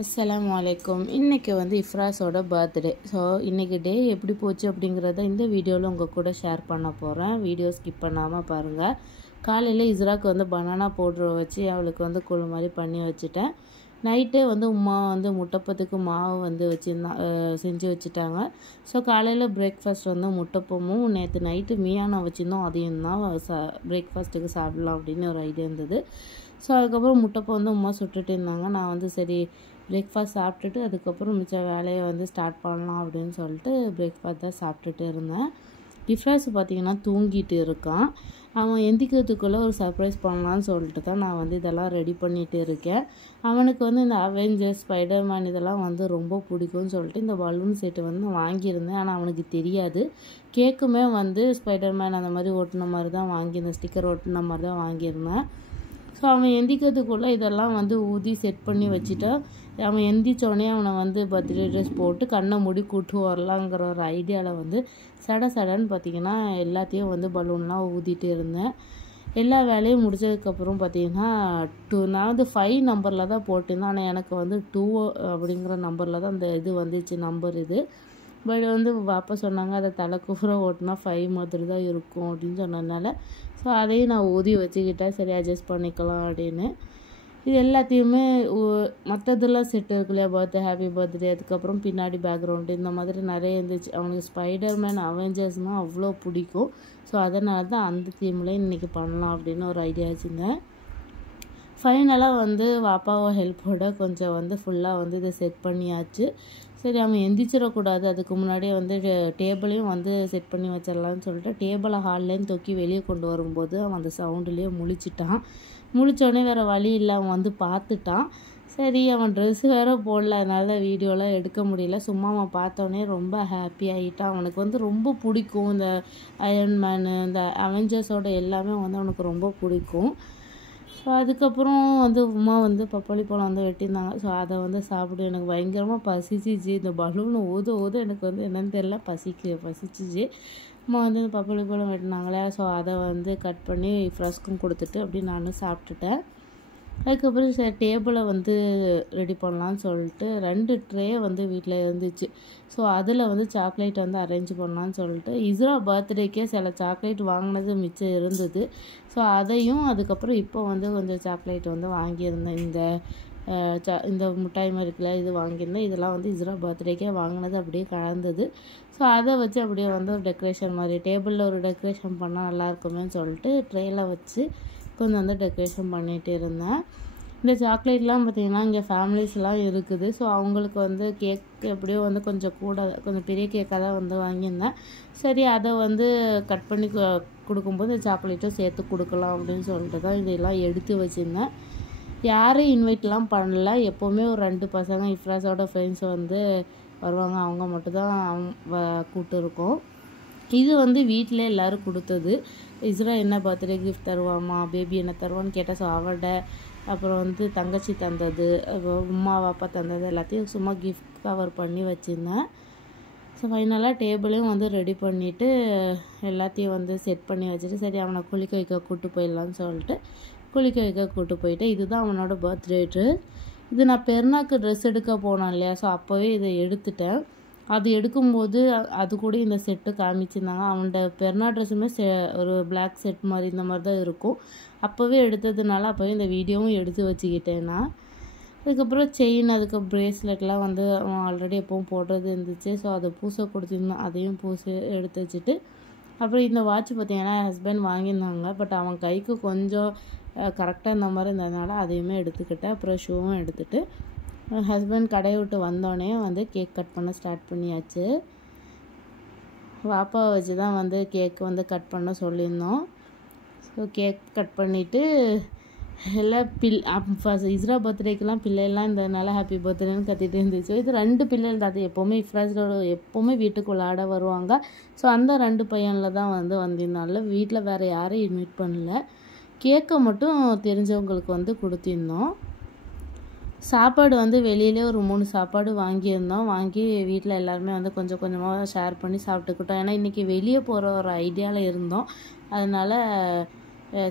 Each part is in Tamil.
அஸ்ஸலாமு அலைக்கும். இன்றைக்கி வந்து இஃப்ராஸோட பர்த்டே. ஸோ இன்றைக்கி டே எப்படி போச்சு அப்படிங்கிறத இந்த வீடியோவில் உங்கள் கூட ஷேர் பண்ண போகிறேன். வீடியோ ஸ்கிப் பண்ணாமல் பாருங்கள். காலையில் இஸ்ராக்கு வந்து பனானா பவுட்ரு வச்சு அவளுக்கு வந்து கூழ் மாதிரி பண்ணி வச்சுட்டேன். நைட்டே வந்து உமா வந்து முட்டைப்பத்துக்கு மாவு வந்து செஞ்சு வச்சுட்டாங்க. ஸோ காலையில் பிரேக்ஃபாஸ்ட் வந்து முட்டைப்பமும் நேற்று நைட்டு மீயானம் வச்சுருந்தோம், அதையும் தான் பிரேக்ஃபாஸ்ட்டுக்கு சாப்பிட்லாம் அப்படின்னு ஒரு ஐடியா இருந்தது. ஸோ அதுக்கப்புறம் முட்டைப்பம் வந்து உமா சுட்டுட்டு இருந்தாங்க. நான் வந்து சரி பிரேக்ஃபாஸ்ட் சாப்பிட்டுட்டு அதுக்கப்புறம் மிச்ச வேலையை வந்து ஸ்டார்ட் பண்ணலாம் அப்படின்னு சொல்லிட்டு பிரேக்ஃபாஸ்ட் தான் சாப்பிட்டுட்டு இருந்தேன். இஃப்ராஸ் பார்த்திங்கன்னா தூங்கிட்டு இருக்கான். அவன் எந்திக்கிறதுக்குள்ளே ஒரு சர்ப்ரைஸ் பண்ணலான்னு சொல்லிட்டு தான் நான் வந்து இதெல்லாம் ரெடி பண்ணிகிட்டு இருக்கேன். அவனுக்கு வந்து இந்த அவெஞ்சர்ஸ், ஸ்பைடர்மேன் இதெல்லாம் வந்து ரொம்ப பிடிக்கும்னு சொல்லிட்டு இந்த பலூன் செட்டு வந்து நான் வாங்கியிருந்தேன். ஆனால் அவனுக்கு தெரியாது. கேக்குமே வந்து ஸ்பைடர்மேன் அந்த மாதிரி ஓட்டின மாதிரி தான் வாங்கியிருந்தேன், ஸ்டிக்கர் ஓட்டின மாதிரி தான் வாங்கியிருந்தேன். ஸோ அவன் எந்திக்கிறதுக்குள்ளே இதெல்லாம் வந்து ஊதி செட் பண்ணி வச்சுட்டா அவன் எந்திரிச்சோடனே அவனை வந்து பர்த்டே ட்ரெஸ் போட்டு கண்ணை மூடி கூட்டு வரலாங்கிற ஒரு ஐடியாவில் வந்து சடன்னு பார்த்திங்கன்னா எல்லாத்தையும் வந்து பலூன்லாம் ஊதிட்டு இருந்தேன். எல்லா வேலையும் முடிச்சதுக்கப்புறம் பார்த்திங்கன்னா நான் வந்து 5 நம்பரில் தான் போட்டிருந்தேன். ஆனால் எனக்கு வந்து 2 அப்படிங்கிற நம்பரில் தான் அந்த இது வந்துச்சு, நம்பர் இது. பட் வந்து பாப்பா சொன்னாங்க அதை தலைக்குப்புற ஓட்டினா 5 மாதிரி தான் இருக்கும் அப்படின்னு சொன்னதுனால ஸோ அதையும் நான் ஊதி வச்சுக்கிட்டேன். சரி அட்ஜஸ்ட் பண்ணிக்கலாம் அப்படின்னு. இது எல்லாத்தையுமே மற்றதெல்லாம் செட் இருக்கு இல்லையா, பர்த்டே, ஹாப்பி பர்த்டே, அதுக்கப்புறம் பின்னாடி பேக்ரவுண்டு இந்த மாதிரி நிறைய இருந்துச்சு. அவனுக்கு ஸ்பைடர்மேன், அவெஞ்சர்ஸ்னால் அவ்வளோ பிடிக்கும். ஸோ அதனால தான் அந்த தீம்லேயே இன்றைக்கி பண்ணலாம் அப்படின்னு ஒரு ஐடியா வச்சுருந்தேன். ஃபைனலாக வந்து பாப்பாவை ஹெல்ப்போட கொஞ்சம் வந்து ஃபுல்லாக வந்து இதை செட் பண்ணியாச்சு. சரி அவன் எந்திரிச்சிடக்கூடாது, அதுக்கு முன்னாடியே வந்து டேபிளையும் வந்து செட் பண்ணி வச்சிடலான்னு சொல்லிட்டு டேபிளை ஹால்லேருந்து தூக்கி வெளியே கொண்டு வரும்போது அவன் அந்த சவுண்டுலேயே முழிச்சிட்டான். முழிச்சோடனே வேறு வழி இல்லை, அவன் வந்து பார்த்துட்டான். சரி அவன் ட்ரெஸ்ஸு வேறு போடல, அதனால் வீடியோலாம் எடுக்க முடியல. சும்மா அவன் பார்த்தோன்னே ரொம்ப ஹாப்பி ஆகிட்டான். அவனுக்கு வந்து ரொம்ப பிடிக்கும் இந்த அயன்மேனு, இந்த அவெஞ்சர்ஸோட எல்லாமே வந்து அவனுக்கு ரொம்ப பிடிக்கும். ஸோ அதுக்கப்புறம் வந்து உமா வந்து பப்பாளி பழம் வந்து வெட்டியிருந்தாங்க. ஸோ அதை வந்து சாப்பிட்டு எனக்கு பயங்கரமாக பசிச்சிச்சு. இந்த பலூனை ஊத எனக்கு வந்து என்னென்னு தெரியல, பசிச்சிச்சு. அம்மா வந்து இந்த பப்பாளி பழம் வெட்டினாங்களே, ஸோ அதை வந்து கட் பண்ணி ஃப்ரெஷ்க்கும் கொடுத்துட்டு அப்படி நானும் சாப்பிட்டுட்டேன். அதுக்கப்புறம் சரி டேபிளை வந்து ரெடி பண்ணலான்னு சொல்லிட்டு 2 ட்ரே வந்து வீட்டில் இருந்துச்சு. ஸோ அதில் வந்து சாக்லேட் வந்து அரேஞ்ச் பண்ணலான்னு சொல்லிட்டு இஸ்ரா பர்த்டேக்கே சில சாக்லேட் வாங்கினது மிச்சம் இருந்தது. ஸோ அதையும் அதுக்கப்புறம் இப்போ வந்து கொஞ்சம் சாக்லேட் வந்து வாங்கியிருந்தேன். இந்த மிட்டாய் மாதிரி இருக்குல்ல, இது வாங்கியிருந்தேன். இதெல்லாம் வந்து இஸ்ரா பர்த்டேக்கே வாங்கினது அப்படியே கலந்தது. ஸோ அதை வச்சு அப்படியே வந்து ஒரு டெக்கரேஷன் மாதிரி டேபிளில் ஒரு டெக்கரேஷன் பண்ணால் நல்லாயிருக்குமேன்னு சொல்லிட்டு ட்ரேயில் வச்சு கொஞ்சம் வந்து டெக்கரேஷன் பண்ணிகிட்டு இருந்தேன். இந்த சாக்லேட்லாம் பார்த்திங்கன்னா இங்கே ஃபேமிலிஸ்லாம் இருக்குது. ஸோ அவங்களுக்கு வந்து கேக் எப்படியோ வந்து கொஞ்சம் பெரிய கேக்காக தான் வந்து வாங்கியிருந்தேன். சரி அதை வந்து கட் பண்ணி கொடுக்கும்போது இந்த சாக்லேட்டும் சேர்த்து கொடுக்கலாம் அப்படின்னு சொல்லிட்டு தான் இதெல்லாம் எடுத்து வச்சுருந்தேன். யாரையும் இன்வைட்லாம் பண்ணல. எப்போவுமே ஒரு 2 பசங்க இஃப்ராஸோட ஃப்ரெண்ட்ஸ் வந்து வருவாங்க, அவங்க மட்டும்தான் கூப்பிட்டு இருக்கோம். இது வந்து வீட்டில் எல்லோரும் கொடுத்தது. இஸ்ரா என்ன பர்த்டே கிஃப்ட் தருவாமா, பேபி என்ன தருவான்னு கேட்டால் ஸோ அவட அப்புறம் வந்து தங்கச்சி தந்தது, அப்புறம் உமா அப்பா தந்தது எல்லாத்தையும் சும்மா கிஃப்ட் கவர் பண்ணி வச்சுருந்தேன். ஸோ ஃபைனலாக டேபிளையும் வந்து ரெடி பண்ணிவிட்டு எல்லாத்தையும் வந்து செட் பண்ணி வச்சுட்டு சரி அவனை குளிக்க வைக்க கூப்பிட்டு போயிடலான்னு சொல்லிட்டு குளிக்க வைக்க கூப்பிட்டு போயிட்டு இதுதான் அவனோட பர்த்டே ட்ரெஸ். இது நான் பெருநாக்கு ட்ரெஸ் எடுக்க போனேன் இல்லையா, ஸோ அப்போவே இதை எடுத்துட்டேன். அது எடுக்கும்போது அது கூட இந்த செட்டு காமிச்சிருந்தாங்க. அவனோட பெருநாள் ட்ரெஸ்ஸுமே ஒரு பிளாக் செட் மாதிரி இந்த மாதிரி தான் இருக்கும். அப்போவே எடுத்ததுனால அப்போவே இந்த வீடியோவும் எடுத்து வச்சுக்கிட்டேன் நான். அதுக்கப்புறம் செயின், அதுக்கு ப்ரேஸ்லெட்லாம் வந்து அவன் ஆல்ரெடி எப்பவும் போடுறது இருந்துச்சு. ஸோ அதை பூசை கொடுத்துருந்தான், அதையும் பூசை எடுத்து வச்சுட்டு அப்புறம் இந்த வாட்ச் பார்த்திங்கன்னா என் ஹஸ்பண்ட் வாங்கியிருந்தாங்க. பட் அவன் கைக்கு கொஞ்சம் கரெக்டாக இந்த மாதிரி இருந்ததுனால அதையுமே எடுத்துக்கிட்டேன். அப்புறம் ஷூவும் எடுத்துகிட்டு ஹஸ்பண்ட் கடையை விட்டு வந்தோடனே வந்து கேக் கட் பண்ண ஸ்டார்ட் பண்ணியாச்சு. பாப்பாவை வச்சு தான் வந்து கேக் வந்து கட் பண்ண சொல்லியிருந்தோம். ஸோ கேக் கட் பண்ணிவிட்டு எல்லாம் ஃபர்ஸ்ட் இஸ்ரா பர்த்டேக்கெலாம் பிள்ளைலாம் இருந்ததுனால ஹாப்பி பர்த்டேன்னு கத்திட்டு இருந்துச்சு. இது 2 பிள்ளைகள் தான், அது எப்போவுமே இஃப்ராஸோட எப்போவுமே வீட்டுக்கு விளையாட வருவாங்க. ஸோ அந்த 2 பையனில் தான் வந்து வந்திருந்தால வீட்டில் வேறு யாரையும் இன்வைட் பண்ணல. கேக்கை மட்டும் தெரிஞ்சவங்களுக்கு வந்து கொடுத்திருந்தோம். சாப்பாடு வந்து வெளியிலே ஒரு 3 சாப்பாடு வாங்கியிருந்தோம். வாங்கி வீட்டில் எல்லாருமே வந்து கொஞ்சம் கொஞ்சமாக ஷேர் பண்ணி சாப்பிட்டுக்கிட்டோம். ஏன்னா இன்றைக்கி வெளியே போகிற ஒரு ஐடியாவில் இருந்தோம். அதனால்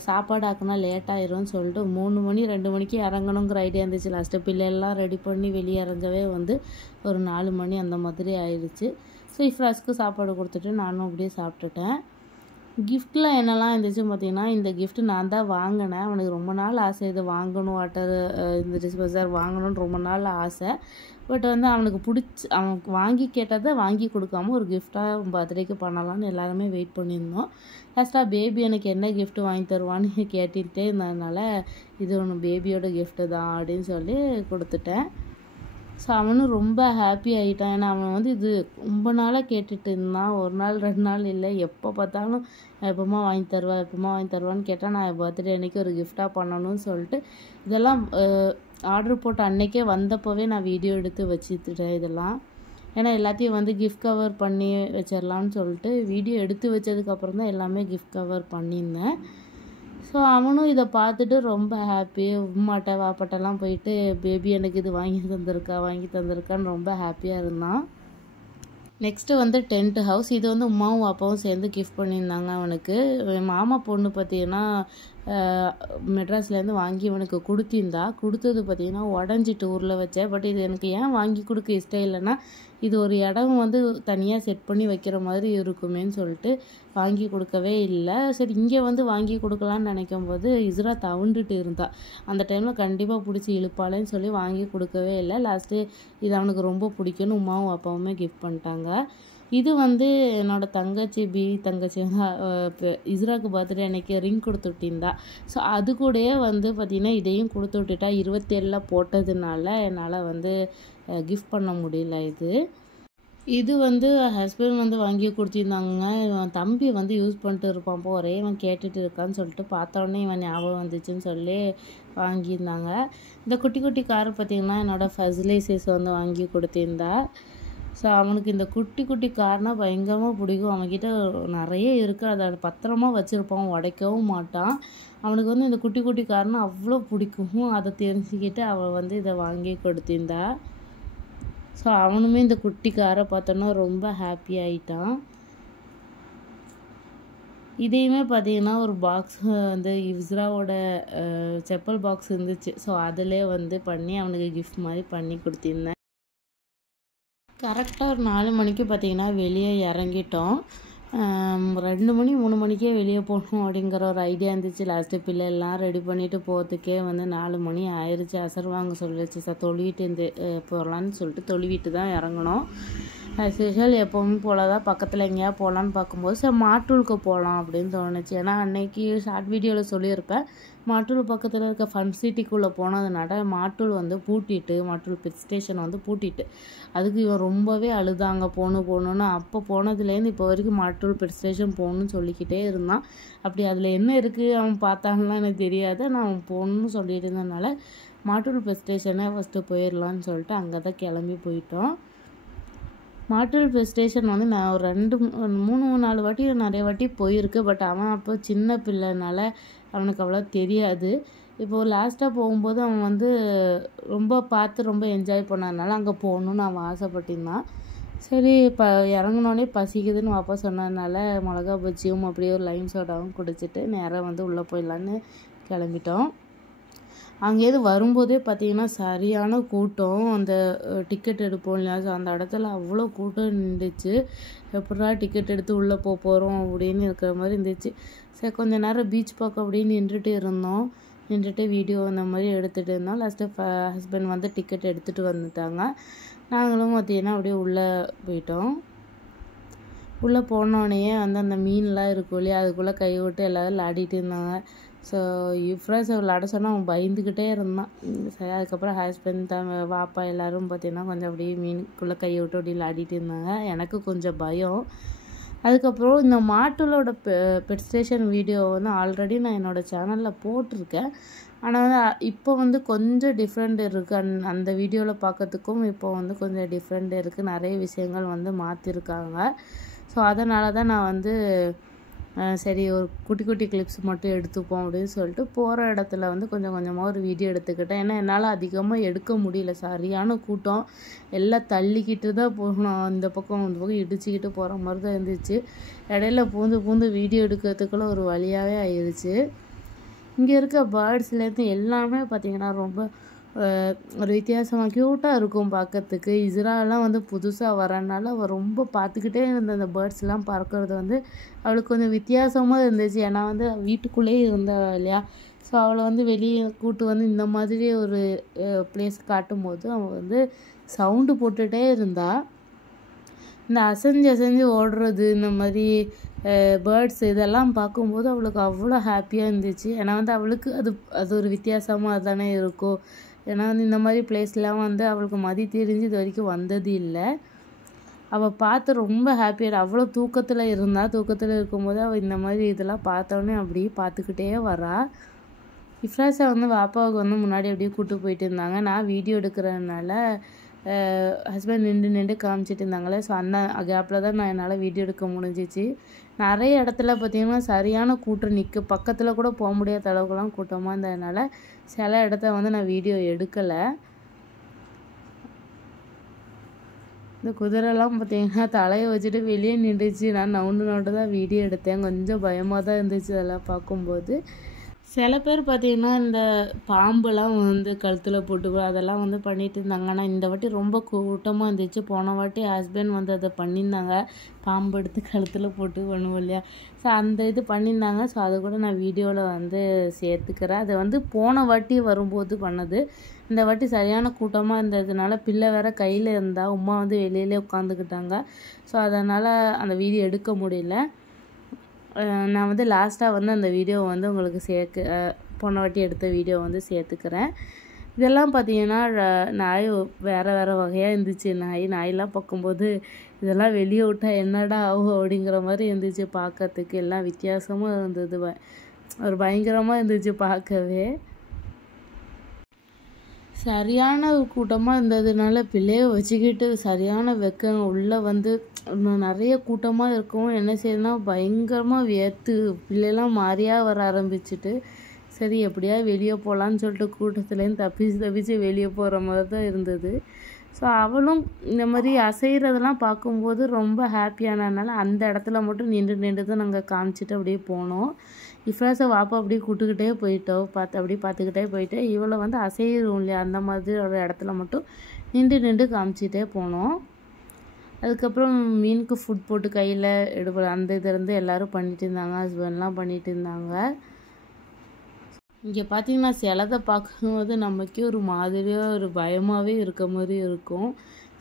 சாப்பாடு ஆக்குனா லேட் ஆயிரும்னு சொல்லிட்டு 3 மணி 2 மணிக்கு இறங்கணுங்கிற ஐடியா இருந்துச்சு. லாஸ்ட்டு பிள்ளையெல்லாம் ரெடி பண்ணி வெளியே இறங்கவே வந்து ஒரு 4 மணி அந்த மாதிரி ஆயிடுச்சு. ஸோ இஃப்ராஸ்க்கு சாப்பாடு கொடுத்துட்டு நானும் அப்படியே சாப்பிட்டுட்டேன். கிஃப்ட்டில் என்னெல்லாம் இருந்துச்சுன்னு பார்த்தீங்கன்னா, இந்த கிஃப்ட்டு நான் தான் வாங்கினேன். அவனுக்கு ரொம்ப நாள் ஆசை இது வாங்கணும், வாட்டர் இந்த டிஸ்பென்சர் வாங்கணும்னு ரொம்ப நாள் ஆசை. பட் வந்து அவனுக்கு அவனுக்கு வாங்கி கேட்டதை வாங்கி கொடுக்காம ஒரு கிஃப்டாக பர்த்டேக்கு பண்ணலான்னு எல்லாருமே வெயிட் பண்ணியிருந்தோம். லாஸ்ட்டாக பேபி எனக்கு என்ன கிஃப்ட் வாங்கி தருவான்னு கேட்டுகிட்டே இருந்ததுனால இது ஒன்று பேபியோட கிஃப்ட்டு தான் அப்படின்னு சொல்லி கொடுத்துட்டேன். ஸோ அவனும் ரொம்ப ஹாப்பி ஆகிட்டான். ஏன்னா அவன் வந்து இது ரொம்ப நாளாக கேட்டுட்டு இருந்தான். 1 நாள் 2 நாள் இல்லை, எப்போ பார்த்தாலும் எப்போமா வாங்கி தருவான்னு கேட்டால் நான் பர்த்டே அன்றைக்கி ஒரு கிஃப்டாக பண்ணணும்னு சொல்லிட்டு இதெல்லாம் ஆர்டர் போட்ட அன்றைக்கே வந்தப்போவே நான் வீடியோ எடுத்து வச்சுட்டுட்டேன் இதெல்லாம். ஏன்னா எல்லாத்தையும் வந்து கிஃப்ட் கவர் பண்ணி வச்சிடலான்னு சொல்லிட்டு வீடியோ எடுத்து வச்சதுக்கப்புறம் தான் எல்லாமே கிஃப்ட் கவர் பண்ணியிருந்தேன். ஸோ அவனும் இதை பார்த்துட்டு ரொம்ப ஹாப்பி, உம்மாட்ட வாப்பாட்டெல்லாம் போயிட்டு பேபி எனக்கு இது வாங்கி தந்திருக்கான்னு ரொம்ப ஹாப்பியாக இருந்தான். நெக்ஸ்ட்டு வந்து டென்ட் ஹவுஸ். இது வந்து உமாவும் அப்பாவும் சேர்ந்து கிஃப்ட் பண்ணியிருந்தாங்க அவனுக்கு. மாமா பொண்ணு பார்த்திங்கன்னா மெட்ராஸ்லேருந்து வாங்கி இவனுக்கு கொடுத்தது பார்த்திங்கன்னா உடஞ்சிட்டு ஊரில் வச்சேன். பட் இது எனக்கு ஏன் வாங்கி கொடுக்க இஷ்டம் இல்லைன்னா, இது ஒரு இடம் வந்து தனியாக செட் பண்ணி வைக்கிற மாதிரி இருக்குமேன்னு சொல்லிட்டு வாங்கி கொடுக்கவே இல்லை. சரி இங்கே வந்து வாங்கி கொடுக்கலான்னு நினைக்கும் போது இஸ்ரா தவுண்டுட்டு இருந்தா. அந்த டைமில் கண்டிப்பாக பிடிச்சி இழுப்பாளேன்னு சொல்லி வாங்கி கொடுக்கவே இல்லை. லாஸ்ட்டு இது அவனுக்கு ரொம்ப பிடிக்கும்னு உமாவும் அப்பாவுமே கிஃப்ட் பண்ணிட்டாங்க. இது வந்து என்னோடய தங்கச்சி வந்து இஸ்ராக்கு பர்த்டே அன்னைக்கு ரிங் கொடுத்து விட்டிருந்தா. ஸோ அது கூடயே வந்து பார்த்திங்கன்னா இதையும் கொடுத்து விட்டுட்டா. 27 போட்டதுனால என்னால் வந்து கிஃப்ட் பண்ண முடியல. இது வந்து ஹஸ்பண்ட் வந்து வாங்கி கொடுத்திருந்தாங்க. இவன் தம்பி வந்து யூஸ் பண்ணிட்டு இருப்பான் ஒரே இவன் கேட்டுட்டு இருக்கான்னு சொல்லிட்டு பார்த்தோன்னே இவன் ஞாபகம் வந்துச்சுன்னு சொல்லி வாங்கியிருந்தாங்க. இந்த குட்டி குட்டி கார் பார்த்திங்கன்னா என்னோடய ஃபஸ்லைசஸ் வந்து வாங்கி கொடுத்திருந்தா. ஸோ அவனுக்கு இந்த குட்டி குட்டி கார்னால் பயங்கரமாக பிடிக்கும். அவன்கிட்ட நிறைய இருக்குது, அதை பத்திரமா வச்சுருப்பான், உடைக்கவும் மாட்டான். அவனுக்கு வந்து இந்த குட்டி குட்டி கார்னால் அவ்வளோ பிடிக்கும். அதை தெரிஞ்சுக்கிட்டு அவள் வந்து இதை வாங்கி கொடுத்திருந்தா. ஸோ அவனுமே இந்த குட்டி காரை பார்த்தோன்னா ரொம்ப ஹாப்பி ஆகிட்டான். இதையுமே பார்த்தீங்கன்னா ஒரு பாக்ஸ் வந்து இஸ்ராவோட செப்பல் பாக்ஸ் இருந்துச்சு. ஸோ அதிலே வந்து பண்ணி அவனுக்கு கிஃப்ட் மாதிரி பண்ணி கொடுத்திருந்தேன். கரெக்டாக ஒரு 4 மணிக்கு பார்த்திங்கன்னா வெளியே இறங்கிட்டோம். 2 மணி 3 மணிக்கே வெளியே போகணும் அப்படிங்கிற ஒரு ஐடியா இருந்துச்சு. லாஸ்ட்டு பிள்ளைலாம் ரெடி பண்ணிவிட்டு போகிறதுக்கே வந்து 4 மணி ஆயிடுச்சு. அசர் வாங்க சொல்லிடுச்சு. சார் தொழுவிட்டு போகலான்னு சொல்லிட்டு தொழுவிட்டு தான் இறங்கணும். ஸ்பெஷல் எப்போவுமே போல தான் பக்கத்தில் எங்கேயா போகலான்னு பார்க்கும்போது சார் மாட்டூலுக்கு போகலாம் அப்படின்னு தோணுச்சு. ஏன்னா அன்னைக்கு ஷார்ட் வீடியோவில் சொல்லியிருப்பேன், மாட்டூல் பக்கத்தில் இருக்க ஃபன் சிட்டிக்குள்ளே போனதுனால மாட்டூல் வந்து மாட்டூல் பெட் ஸ்டேஷன் வந்து பூட்டிட்டு அதுக்கு இவன் ரொம்பவே அழுதாங்க போகணுன்னு. அப்போ போனதுலேருந்து இப்போ வரைக்கும் மாட்டூல் பெட் ஸ்டேஷன் போகணுன்னு சொல்லிக்கிட்டே இருந்தான். அப்படி அதில் என்ன இருக்குது அவன் பார்த்தாங்கலாம் எனக்கு தெரியாது. நான் அவன் போகணுன்னு சொல்லிட்டு இருந்ததுனால மாட்டூல் பெட் ஸ்டேஷனே ஃபஸ்ட்டு போயிடலான்னு சொல்லிட்டு அங்கே தான் கிளம்பி போயிட்டோம். மாட்டூல் பெட் ஸ்டேஷன் வந்து நான் ஒரு 3-4 வாட்டி நிறைய வாட்டி போயிருக்கு. பட் அவன் அப்போ சின்ன பிள்ளைனால அவனுக்கு அவ்வளோ தெரியாது. இப்போது லாஸ்ட்டாக போகும்போது அவன் வந்து ரொம்ப என்ஜாய் பண்ணதுனால அங்கே போகணுன்னு அவன் ஆசைப்பட்டிருந்தான். சரி இறங்கினோடனே பசிக்குதுன்னு வாப்பா சொன்னதுனால மிளகா பஜ்ஜியும் அப்படியே ஒரு லைம் சோடாவும் குடிச்சிட்டு நேராக வந்து உள்ளே போயிடலான்னு கிளம்பிட்டோம். அங்கேயிருந்து வரும்போதே பார்த்திங்கன்னா சரியான கூட்டம். அந்த டிக்கெட் எடுப்போம் இல்லையா, ஸோ அந்த இடத்துல அவ்வளோ கூட்டம் நின்றுச்சு. எப்படா டிக்கெட் எடுத்து உள்ளே போகிறோம் அப்படின்னு இருக்கிற மாதிரி இருந்துச்சு. சரி கொஞ்சம் நேரம் பீச் பக்கம் அப்படின்னு நின்றுட்டு வீடியோ இந்த மாதிரி எடுத்துகிட்டு இருந்தோம். லாஸ்ட்டு ஹஸ்பண்ட் வந்து டிக்கெட் எடுத்துகிட்டு வந்துட்டாங்க. நாங்களும் பார்த்திங்கன்னா அப்படியே உள்ளே போயிட்டோம். உள்ளே போனோடனே வந்து அந்த மீன்லாம் இருக்கும் இல்லையா, அதுக்குள்ளே கை விட்டு எல்லோரும் விளையாடிட்டு இருந்தாங்க. ஸோ இஃப்ராஸ் விளையாட சொன்னால் அவன் பயந்துக்கிட்டே இருந்தான். சரி அதுக்கப்புறம் ஹஸ்பண்ட் வாப்பா எல்லோரும் பார்த்திங்கன்னா கொஞ்சம் அப்படியே மீனுக்குள்ளே கையை விட்டு அப்படி விளையாடிட்டு இருந்தாங்க. எனக்கு கொஞ்சம் பயம். அதுக்கப்புறம் இந்த மாட்டூலோட பெட் ஸ்டேஷன் வீடியோ வந்து ஆல்ரெடி நான் என்னோடய சேனலில் போட்டிருக்கேன். ஆனால் வந்து இப்போ வந்து கொஞ்சம் டிஃப்ரெண்ட் இருக்குது. அந்த வீடியோவில் பார்க்கறதுக்கும் இப்போ வந்து கொஞ்சம் டிஃப்ரெண்ட் இருக்குது. நிறைய விஷயங்கள் வந்து மாற்றிருக்காங்க. ஸோ அதனால தான் நான் வந்து சரி ஒரு குட்டி குட்டி கிளிப்ஸ் மட்டும் எடுத்துப்போம் அப்படின்னு சொல்லிட்டு போகிற இடத்துல வந்து கொஞ்சம் கொஞ்சமாக ஒரு வீடியோ எடுத்துக்கிட்டேன். ஏன்னா என்னால் அதிகமாக எடுக்க முடியல, சரியான கூட்டம். எல்லாம் தள்ளிக்கிட்டு தான் போகணும். இந்த பக்கம் இடிச்சிக்கிட்டு போகிற மாதிரி தான் இருந்துச்சு. இடையில பூந்து வீடியோ எடுக்கிறதுக்குள்ள ஒரு வழியாகவே ஆயிடுச்சு. இங்கே இருக்க பேர்ட்ஸ்லேருந்து எல்லாமே பார்த்திங்கன்னா ரொம்ப ஒரு வித்தியாசமாக க்யூட்டாக இருக்கும் பார்க்கறதுக்கு. இஸ்ராலாம் வந்து புதுசாக வரனால அவள் ரொம்ப பார்த்துக்கிட்டே இருந்த அந்த பேர்ட்ஸ்லாம் பறக்கிறது வந்து அவளுக்கு கொஞ்சம் வித்தியாசமாக இருந்துச்சு. ஏன்னா வந்து வீட்டுக்குள்ளேயே இருந்தா இல்லையா, ஸோ அவளை வந்து வெளியே கூட்டு வந்து இந்த மாதிரி ஒரு பிளேஸ் காட்டும்போது அவள் வந்து சவுண்டு போட்டுகிட்டே இருந்தா. இந்த அசைஞ்சு அசைஞ்சு ஓடுறது, இந்த மாதிரி பேர்ட்ஸ் இதெல்லாம் பார்க்கும்போது அவளுக்கு அவ்வளோ ஹாப்பியாக இருந்துச்சு. ஏன்னா வந்து அவளுக்கு அது ஒரு வித்தியாசமாக தானே இருக்கும். ஏன்னா வந்து இந்த மாதிரி பிளேஸ்லாம் வந்து அவளுக்கு மதி தெரிஞ்சு இது வரைக்கும் வந்தது இல்லை. அவள் பார்த்து ரொம்ப ஹாப்பியாக அவ்வளோ தூக்கத்தில் இருக்கும்போது அவள் இந்த மாதிரி இதெல்லாம் பார்த்தோன்னே அப்படியே பார்த்துக்கிட்டே வரா. இஃப்ராஸை வந்து பாப்பாவுக்கு வந்து முன்னாடி அப்படியே கூப்பிட்டு போயிட்டு இருந்தாங்க. நான் வீடியோ எடுக்கிறதுனால ஹஸ்பண்ட் நின்று காமிச்சிட்டு இருந்தாங்களே, ஸோ அந்த கேப்பில் தான் நான் என்னால் வீடியோ எடுக்க முடிஞ்சிச்சு. நிறைய இடத்துல பார்த்திங்கன்னா சரியான கூட்டம் பக்கத்தில் கூட போக முடியாத அளவுக்குலாம் கூட்டமாக இருந்ததுனால சில இடத்த வந்து நான் வீடியோ எடுக்கலை. இந்த குதிரைலாம் பார்த்திங்கன்னா தலையை வச்சுட்டு வெளியே நின்றுச்சு. நான் நவுண்டு தான் வீடியோ எடுத்தேன். கொஞ்சம் பயமாக தான் இருந்துச்சு அதெல்லாம் பார்க்கும்போது. சில பேர் பார்த்திங்கன்னா இந்த பாம்புலாம் வந்து கழுத்தில் போட்டு அதெல்லாம் வந்து பண்ணிகிட்டு இருந்தாங்க. ஆனால் இந்த வாட்டி ரொம்ப கூட்டமாக இருந்துச்சு. போன வாட்டி ஹஸ்பண்ட் வந்து அதை பண்ணியிருந்தாங்க, பாம்பு எடுத்து கழுத்தில் போட்டு பண்ணுவோம் இல்லையா, ஸோ அந்த இது பண்ணியிருந்தாங்க. ஸோ அதை கூட நான் வீடியோவில் வந்து சேர்த்துக்கிறேன். அது வந்து போன வாட்டி வரும்போது பண்ணது. இந்த வாட்டி சரியான கூட்டமாக இருந்ததுனால பிள்ளை வேற கையில் இருந்தால் உமா வந்து வெளியிலே உட்காந்துக்கிட்டாங்க. ஸோ அதனால் அந்த வீடியோ எடுக்க முடியல. நான் வந்து லாஸ்ட்டாக வந்து அந்த வீடியோ வந்து உங்களுக்கு போன வாட்டி எடுத்த வீடியோ வந்து சேர்த்துக்கிறேன். இதெல்லாம் பார்த்திங்கன்னா நாய் வேறு வகையாக இருந்துச்சு. நாயெல்லாம் பார்க்கும்போது இதெல்லாம் வெளியே விட்டால் என்னடா ஆகும் அப்படிங்கிற மாதிரி இருந்துச்சு பார்க்கறதுக்கு. எல்லாம் வித்தியாசமாக இருந்தது, ஒரு பயங்கரமாக இருந்துச்சு பார்க்கவே. சரியான கூட்டமாக இருந்ததுனால பிள்ளைய வச்சுக்கிட்டு சரியான வெக்கங்க. உள்ளே வந்து நிறைய கூட்டமாக இருக்கும். என்ன செய்யணும்னா பயங்கரமாக வியர்த்து பிள்ளைலாம் மாறியாக வர ஆரம்பிச்சுட்டு, சரி எப்படியா வெளியே போகலான்னு சொல்லிட்டு கூட்டத்துலேருந்து தப்பிச்சு வெளியே போகிற மாதிரி தான் இருந்தது. ஸோ அவளும் இந்த மாதிரி அசைகிறதெல்லாம் பார்க்கும்போது ரொம்ப ஹாப்பியானதுனால அந்த இடத்துல மட்டும் நின்று தான் நாங்கள் காமிச்சிட்டு அப்படியே போனோம். இஃப்ராஸை வாப்பா அப்படியே கூட்டுக்கிட்டே போயிட்டோம். அப்படியே பார்த்துக்கிட்டே போயிட்டு இவளை வந்து அசைகிறோம் இல்லையா, அந்த மாதிரி ஒரு இடத்துல மட்டும் நின்று காமிச்சிட்டே போனோம். அதுக்கப்புறம் மீனுக்கு ஃபுட் போட்டு கையில் எடுப்போம் அந்த இதிலேருந்து எல்லோரும் பண்ணிகிட்டு இருந்தாங்க. ஹஸ்பண்ட்லாம் பண்ணிகிட்டு இருந்தாங்க. இங்கே பார்த்திங்கன்னா சிலதை பார்க்கும்போது நமக்கே ஒரு மாதிரியாக ஒரு பயமாகவே இருக்க மாதிரி இருக்கும்.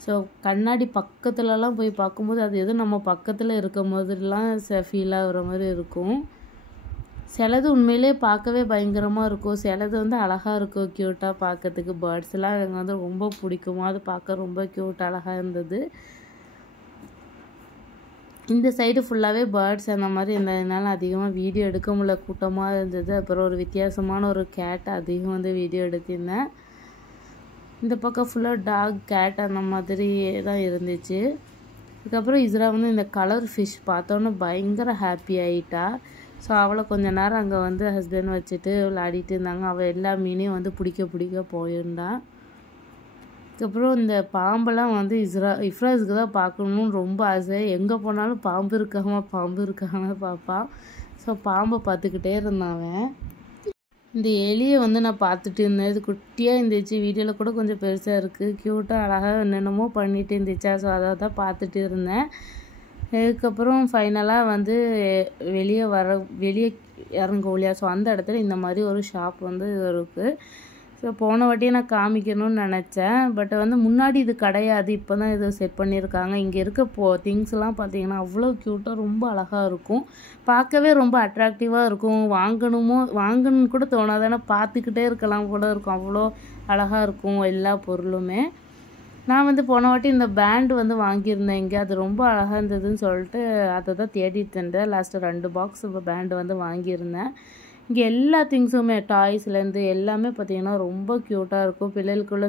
ஸோ கண்ணாடி பக்கத்துலலாம் போய் பார்க்கும்போது அது எதுவும் நம்ம பக்கத்தில் இருக்க மாதிரிலாம் ஃபீல் ஆகுற மாதிரி இருக்கும். சிலது உண்மையிலே பார்க்கவே பயங்கரமாக இருக்கும், சிலது வந்து அழகாக இருக்கும் க்யூட்டாக பார்க்கறதுக்கு. பேர்ட்ஸ்லாம் எனக்கு வந்து ரொம்ப பிடிக்குமா, அது பார்க்க ரொம்ப க்யூட் அழகாக இருந்தது. இந்த சைடு ஃபுல்லாகவே பேர்ட்ஸ் அந்த மாதிரி இருந்ததுனால அதிகமாக வீடியோ எடுக்க முடியல, கூட்டமாக இருந்தது. அப்புறம் ஒரு வித்தியாசமான ஒரு கேட் அதிகம் வந்து வீடியோ எடுத்திருந்தேன். இந்த பக்கம் ஃபுல்லாக டாக் கேட் அந்த மாதிரி தான் இருந்துச்சு. அதுக்கப்புறம் இஸ்ரா வந்து இந்த கலர் ஃபிஷ் பார்த்தோன்னே பயங்கர ஹாப்பி ஆகிட்டா. ஸோ அவளை கொஞ்சம் நேரம் அங்கே வந்து ஹஸ்பண்ட் வச்சுட்டு விளையாடிட்டு இருந்தாங்க. அவள் எல்லா மீனையும் வந்து பிடிக்க போயிருந்தாள். அதுக்கப்புறம் இந்த பாம்பெல்லாம் வந்து இஃப்ராஸுக்கு தான் பார்க்கணுன்னு ரொம்ப ஆசை. எங்கே போனாலும் பாம்பு இருக்காமல் பார்ப்பான். ஸோ பாம்பை பார்த்துக்கிட்டே இருந்தான். இந்த எலியை வந்து நான் பார்த்துட்டு இருந்தேன். இது குட்டியாக இருந்துச்சு, வீடியோவில் கூட கொஞ்சம் பெருசாக இருக்குது, க்யூட்டாக அழகாக என்னென்னமோ பண்ணிட்டு இருந்துச்சா. ஸோ அதை தான் பார்த்துட்டு இருந்தேன். அதுக்கப்புறம் ஃபைனலாக வந்து வெளியே இறங்கும் இல்லையா, ஸோ அந்த இடத்துல இந்த மாதிரி ஒரு ஷாப் வந்து இருக்குது. ஸோ போன வாட்டியே நான் காமிக்கணும்னு நினச்சேன், பட் வந்து முன்னாடி இது கிடையாது, இப்போ தான் இது செட் பண்ணியிருக்காங்க. இங்கே இருக்க திங்ஸ்லாம் பார்த்திங்கன்னா அவ்வளோ க்யூட்டாக ரொம்ப அழகாக இருக்கும், பார்க்கவே ரொம்ப அட்ராக்டிவாக இருக்கும். வாங்கணும்னு கூட தோணாது, ஆனால் பார்த்துக்கிட்டே இருக்கலாம் கூட இருக்கும், அவ்வளோ அழகாக இருக்கும் எல்லா பொருளுமே. நான் வந்து போன வாட்டி இந்த பேண்டு வந்து வாங்கியிருந்தேன் இங்கே, அது ரொம்ப அழகாக இருந்ததுன்னு சொல்லிட்டு அதை தான் தேடிட்டு இருந்தேன். லாஸ்ட்டு 2 பாக்ஸ் பேண்டு வந்து வாங்கியிருந்தேன். இங்கே எல்லா திங்ஸுமே டாய்ஸ்லேருந்து எல்லாமே பார்த்திங்கன்னா ரொம்ப க்யூட்டாக இருக்கும். பிள்ளைகளுக்குள்ள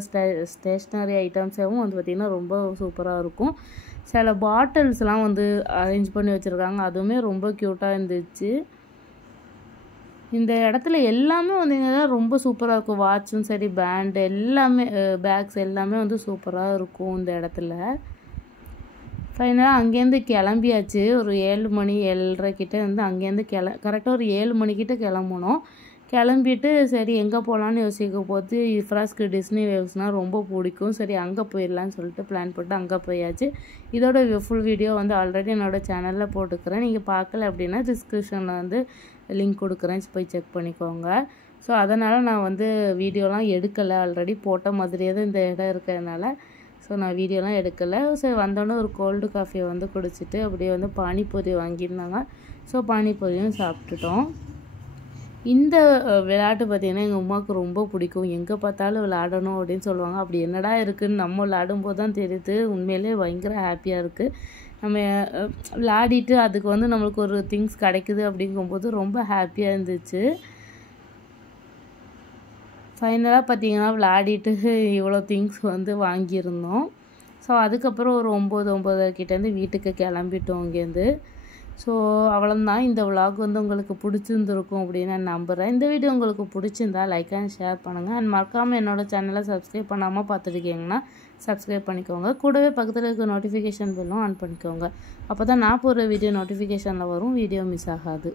ஸ்டேஷ்னரி ஐட்டம்ஸும் வந்து பார்த்திங்கன்னா ரொம்ப சூப்பராக இருக்கும். சில பாட்டில்ஸ்லாம் வந்து அரேஞ்ச் பண்ணி வச்சுருக்காங்க, அதுவுமே ரொம்ப க்யூட்டாக இருந்துச்சு. இந்த இடத்துல எல்லாமே வந்தீங்கன்னா ரொம்ப சூப்பராக இருக்கும். வாட்சும் சரி, பேண்டு எல்லாமே, பேக்ஸ் எல்லாமே வந்து சூப்பராக இருக்கும் இந்த இடத்துல. ஃபைனலாக அங்கேருந்து கிளம்பியாச்சு. ஒரு 7 மணி 7:30 கிட்டே வந்து அங்கேருந்து கரெக்டாக ஒரு 7 மணிக்கிட்ட கிளம்புனோம். கிளம்பிட்டு சரி எங்கே போகலான்னு யோசிக்க போது இஃப்ராஸ்க்கு டிஸ்னி வேவ்ஸ்னால் ரொம்ப பிடிக்கும். சரி அங்கே போயிடலான்னு சொல்லிட்டு பிளான் போட்டு அங்கே போயாச்சு. இதோட ஃபுல் வீடியோ வந்து ஆல்ரெடி என்னோடய சேனலில் போட்டுக்கிறேன். நீங்கள் பார்க்கல அப்படின்னா டிஸ்கிரிப்ஷனில் வந்து லிங்க் கொடுக்குறேன், போய் செக் பண்ணிக்கோங்க. ஸோ அதனால் நான் வந்து வீடியோலாம் எடுக்கலை, ஆல்ரெடி போட்ட மாதிரியே தான் இந்த இடம் இருக்கிறதுனால ஸோ நான் வீடியோலாம் எடுக்கலை. சரி வந்தோடனே ஒரு கோல்டு காஃபியை வந்து குடிச்சிட்டு அப்படியே வந்து பானிபூரி வாங்கியிருந்தாங்க. ஸோ பானிபூரியும் சாப்பிட்டுட்டோம். இந்த விளையாட்டு பார்த்திங்கன்னா எங்கள் அம்மாவுக்கு ரொம்ப பிடிக்கும். எங்கே பார்த்தாலும் விளையாடணும் அப்படின்னு சொல்லுவாங்க. அப்படி என்னடா இருக்குதுன்னு நம்ம விளையாடும்போது தான் தெரியுது, உண்மையிலே பயங்கர ஹாப்பியாக இருக்குது. நம்ம விளையாடிட்டு அதுக்கு வந்து நம்மளுக்கு ஒரு திங்ஸ் கிடைக்குது அப்படிங்கும்போது ரொம்ப ஹாப்பியாக இருந்துச்சு. ஃபைனலாக பார்த்திங்கன்னா விளையாடிட்டு இவ்வளோ திங்ஸ் வந்து வாங்கியிருந்தோம். ஸோ அதுக்கப்புறம் ஒரு 9:30 கிட்டேருந்து வீட்டுக்கு கிளம்பிட்டோம் இங்கேருந்து. ஸோ அவ்வளோதான். இந்த விலாக் வந்து உங்களுக்கு பிடிச்சிருந்துருக்கும் அப்படின்னு நான் நம்புகிறேன். இந்த வீடியோ உங்களுக்கு பிடிச்சிருந்தா லைக் அண்ட் ஷேர் பண்ணுங்கள். அண்ட் மறக்காமல் என்னோடய சேனலை சப்ஸ்கிரைப் பண்ணாமல் பார்த்துருக்கீங்கன்னா சப்ஸ்கிரைப் பண்ணிக்கோங்க. கூடவே பக்கத்தில் இருக்க நோட்டிஃபிகேஷன் பெல்லும் ஆன் பண்ணிக்கோங்க. அப்போ தான் நான் போகிற வீடியோ நோட்டிஃபிகேஷனில் வரும், வீடியோ மிஸ் ஆகாது.